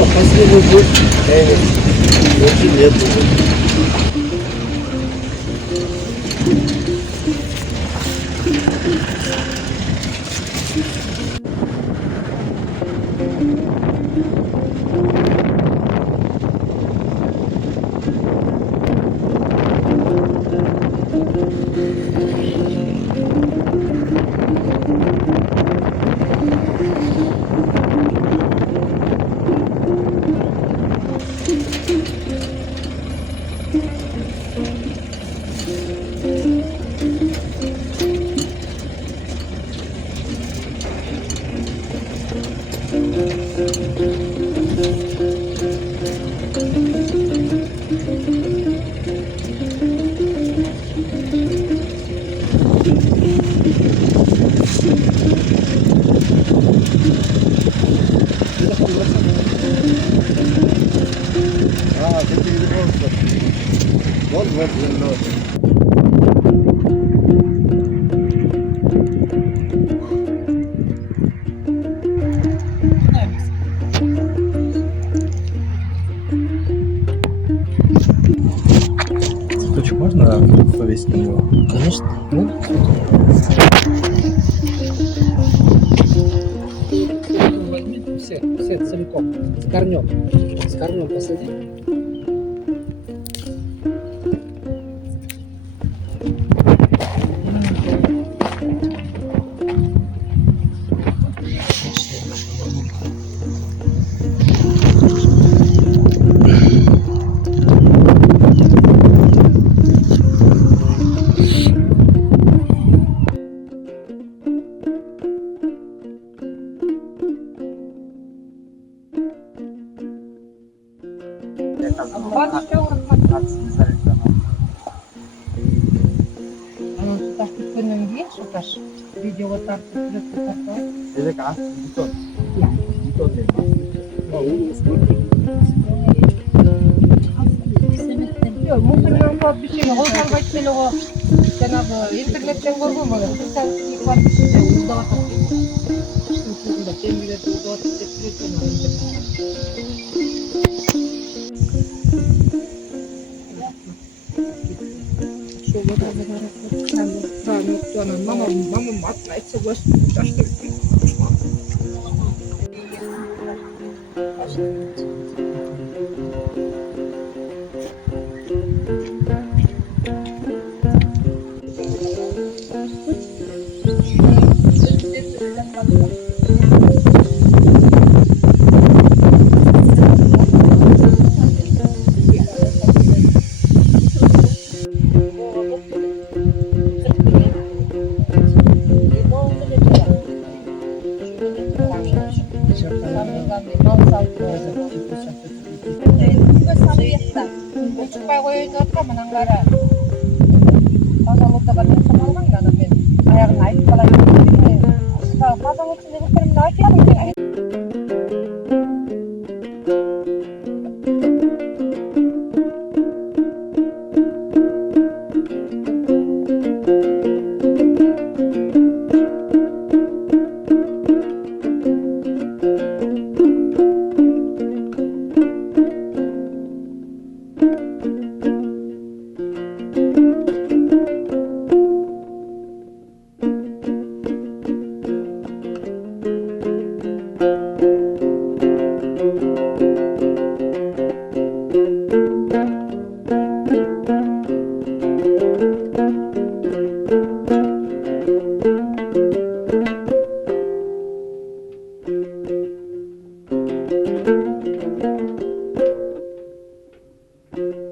последний путь. Очень лет уже. Вот, Цветочек можно повесить на него? конечно. Ну, Возьми все целиком, с корнем посади. Sudah dipenuhi, sudah video tarte sudah kita. Ele kah? Betul. Ya. Betul deh. Yok, mungkin nampak bir şey, o zaman başka o cenabı internetten görmüyor mu? Sen ilk var bir şey, uzak atıp. Şurada kendine uzak atıp getiriyorsun. Mama matla etse başka Uçuk baygoyu dörtkaman angara. Pazarlıkta kadar samalgan da ben ayağını ayıp kalayım. Pazarlık içinde bu kırımda açalım. Thank you.